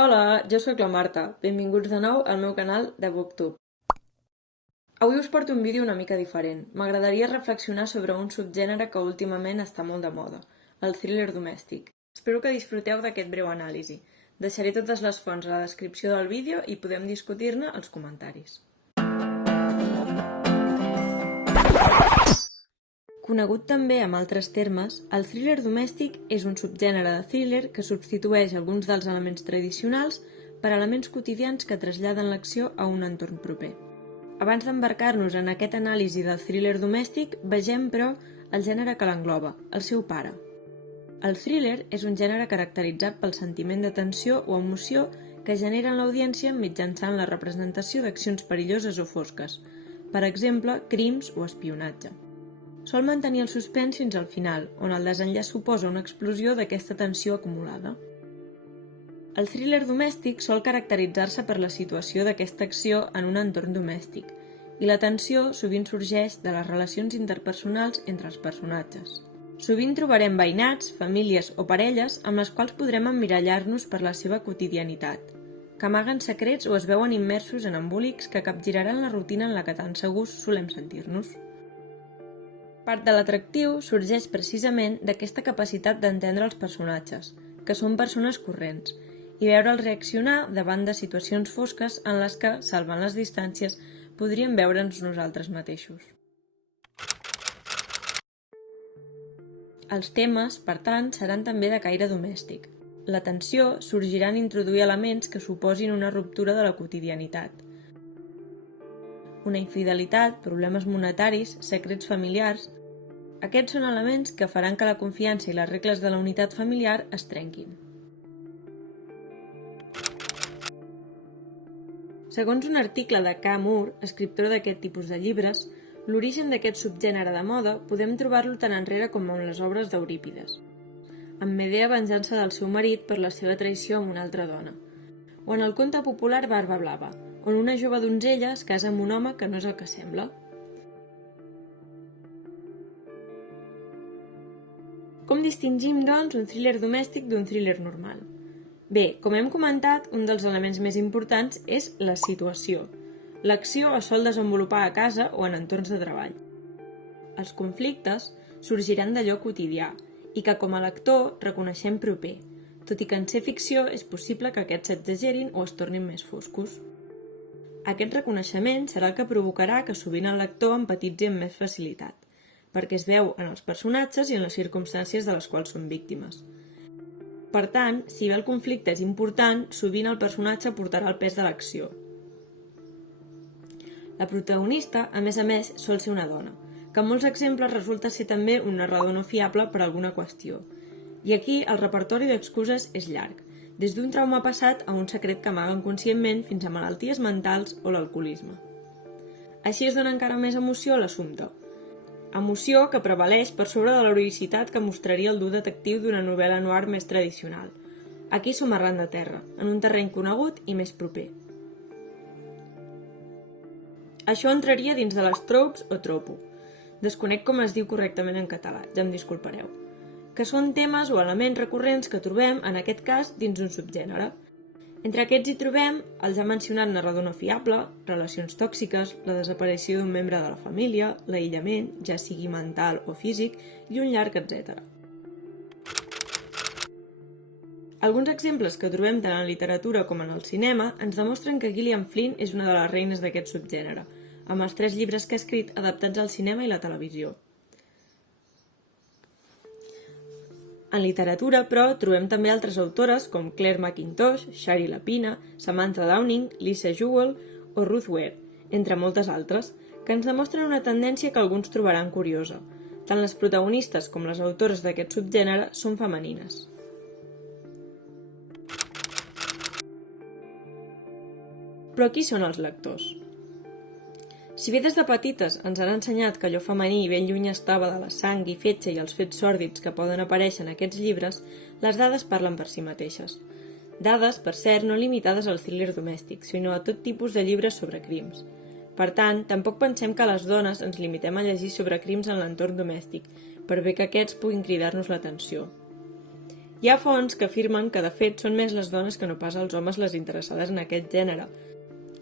Hola, jo sóc la Marta. Benvinguts de nou al meu canal de BookTube. Avui us porto un vídeo una mica diferent. M'agradaria reflexionar sobre un subgènere que últimament està molt de moda, el thriller domèstic. Espero que disfruteu d'aquest breu anàlisi. Deixaré totes les fonts a la descripció del vídeo i podem discutir-ne als comentaris. Conegut també amb altres termes, el thriller domèstic és un subgènere de thriller que substitueix alguns dels elements tradicionals per elements quotidians que traslladen l'acció a un entorn proper. Abans d'embarcar-nos en aquest anàlisi del thriller domèstic, vegem, però, el gènere que l'engloba, el seu pare. El thriller és un gènere caracteritzat pel sentiment de tensió o emoció que genera en l'audiència mitjançant la representació d'accions perilloses o fosques, per exemple, crims o espionatge. Sol mantenir el suspens fins al final, on el desenllaç suposa una explosió d'aquesta tensió acumulada. El thriller domèstic sol caracteritzar-se per la situació d'aquesta acció en un entorn domèstic, i la tensió sovint sorgeix de les relacions interpersonals entre els personatges. Sovint trobarem veïnats, famílies o parelles amb les quals podrem emmirallar-nos per la seva quotidianitat, que amaguen secrets o es veuen immersos en embolics que capgiraran la rutina en la que tan segurs solem sentir-nos. Part de l'atractiu sorgeix precisament d'aquesta capacitat d'entendre els personatges, que són persones corrents, i veure'ls reaccionar davant de situacions fosques en les que, salvant les distàncies, podríem veure'ns nosaltres mateixos. Els temes, per tant, seran també de caire domèstic. La tensió sorgirà en introduir elements que suposin una ruptura de la quotidianitat. Una infidelitat, problemes monetaris, secrets familiars. Aquests són elements que faran que la confiança i les regles de la unitat familiar es trenquin. Segons un article de K. Moore, escriptor d'aquest tipus de llibres, l'origen d'aquest subgènere de moda podem trobar-lo tan enrere com en les obres d'Eurípides, amb Medea venjant-se del seu marit per la seva traïció amb una altra dona, o en el conte popular Barba Blava, on una jove donzella es casa amb un home que no és el que sembla. Com distingim, doncs, un thriller domèstic d'un thriller normal? Bé, com hem comentat, un dels elements més importants és la situació. L'acció es sol desenvolupar a casa o en entorns de treball. Els conflictes sorgiran d'allò quotidià i que, com a lector, reconeixem proper, tot i que en ser ficció és possible que aquests s'exagerin o es tornin més foscos. Aquest reconeixement serà el que provocarà que sovint el lector empatitzi amb més facilitat, perquè es veu en els personatges i en les circumstàncies de les quals són víctimes. Per tant, si bé el conflicte és important, sovint el personatge portarà el pes de l'acció. La protagonista, a més, sol ser una dona, que en molts exemples resulta ser també un narrador no fiable per alguna qüestió. I aquí el repertori d'excuses és llarg, des d'un trauma passat a un secret que amaga inconscientment fins a malalties mentals o l'alcoholisme. Així es dona encara més emoció a l'assumpte, emoció que prevaleix per sobre de l'heroïcitat que mostraria el dur detectiu d'una novel·la noir més tradicional. Aquí som arran de terra, en un terreny conegut i més proper. Això entraria dins de les tropes o tropo. Desconec com es diu correctament en català, ja em disculpareu. Que són temes o elements recurrents que trobem, en aquest cas, dins d'un subgènere. Entre aquests hi trobem el ja mencionat narrador no fiable, relacions tòxiques, la desaparició d'un membre de la família, l'aïllament, ja sigui mental o físic, i un llarg etcètera. Alguns exemples que trobem tant en literatura com en el cinema ens demostren que Gillian Flynn és una de les reines d'aquest subgènere, amb els 3 llibres que ha escrit adaptats al cinema i la televisió. En literatura, però, trobem també altres autores com Claire McIntosh, Shari Lapina, Samantha Downing, Lisa Jewell o Ruth Ware, entre moltes altres, que ens demostren una tendència que alguns trobaran curiosa. Tant les protagonistes com les autores d'aquest subgènere són femenines. Però qui són els lectors? Si bé des de petites ens han ensenyat que allò femení ben lluny estava de la sang i fetge i els fets sòrdids que poden aparèixer en aquests llibres, les dades parlen per si mateixes. Dades, per cert, no limitades al thriller domèstic, sinó a tot tipus de llibres sobre crims. Per tant, tampoc pensem que les dones ens limitem a llegir sobre crims en l'entorn domèstic, per bé que aquests puguin cridar-nos l'atenció. Hi ha fonts que afirmen que de fet són més les dones que no pas els homes les interessades en aquest gènere.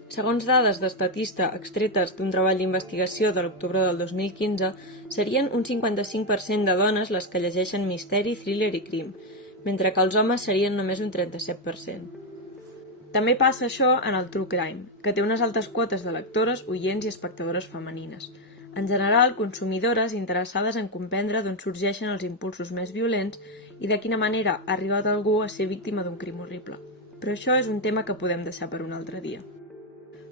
Segons dades d'Estatista extretes d'un treball d'investigació de l'octubre del 2015, serien un 55% de dones les que llegeixen misteri, thriller i crim, mentre que els homes serien només un 37%. També passa això en el true crime, que té unes altes quotes de lectores, oients i espectadores femenines. En general, consumidores interessades en comprendre d'on sorgeixen els impulsos més violents i de quina manera ha arribat algú a ser víctima d'un crim horrible. Però això és un tema que podem deixar per un altre dia.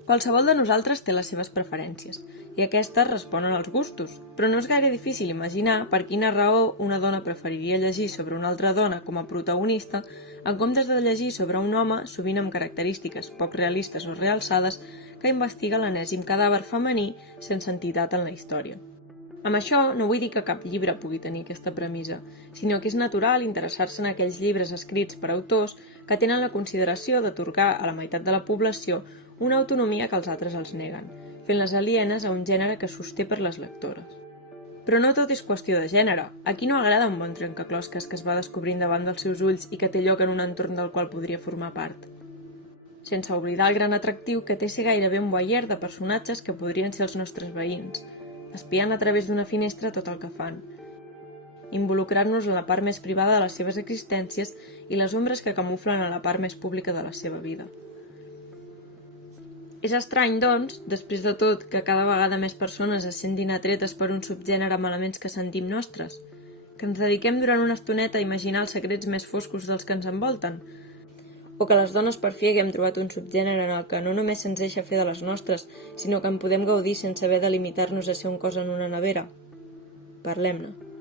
Qualsevol de nosaltres té les seves preferències, i aquestes responen als gustos, però no és gaire difícil imaginar per quina raó una dona preferiria llegir sobre una altra dona com a protagonista en comptes de llegir sobre un home, sovint amb característiques poc realistes o realçades, que investiga l'enèsim cadàver femení sense entitat en la història. Amb això no vull dir que cap llibre pugui tenir aquesta premissa, sinó que és natural interessar-se en aquells llibres escrits per autors que tenen la consideració d'atorgar a la meitat de la població una autonomia que els altres els neguen, fent-les alienes a un gènere que sosté per les lectores. Però no tot és qüestió de gènere. A qui no agrada un bon trencaclosques que es va descobrint davant dels seus ulls i que té lloc en un entorn del qual podria formar part? Sense oblidar el gran atractiu que té ser gairebé un voyeur de personatges que podrien ser els nostres veïns, espiant a través d'una finestra tot el que fan, involucrar-nos en la part més privada de les seves existències i les ombres que camuflen a la part més pública de la seva vida. És estrany, doncs, després de tot, que cada vegada més persones es sentin atretes per un subgènere amb elements que sentim nostres, que ens dediquem durant una estoneta a imaginar els secrets més foscos dels que ens envolten, o que les dones per fi haguem trobat un subgènere en el que no només se'ns deixa fer de les nostres, sinó que en podem gaudir sense haver de limitar-nos a ser un cos en una nevera. Parlem-ne.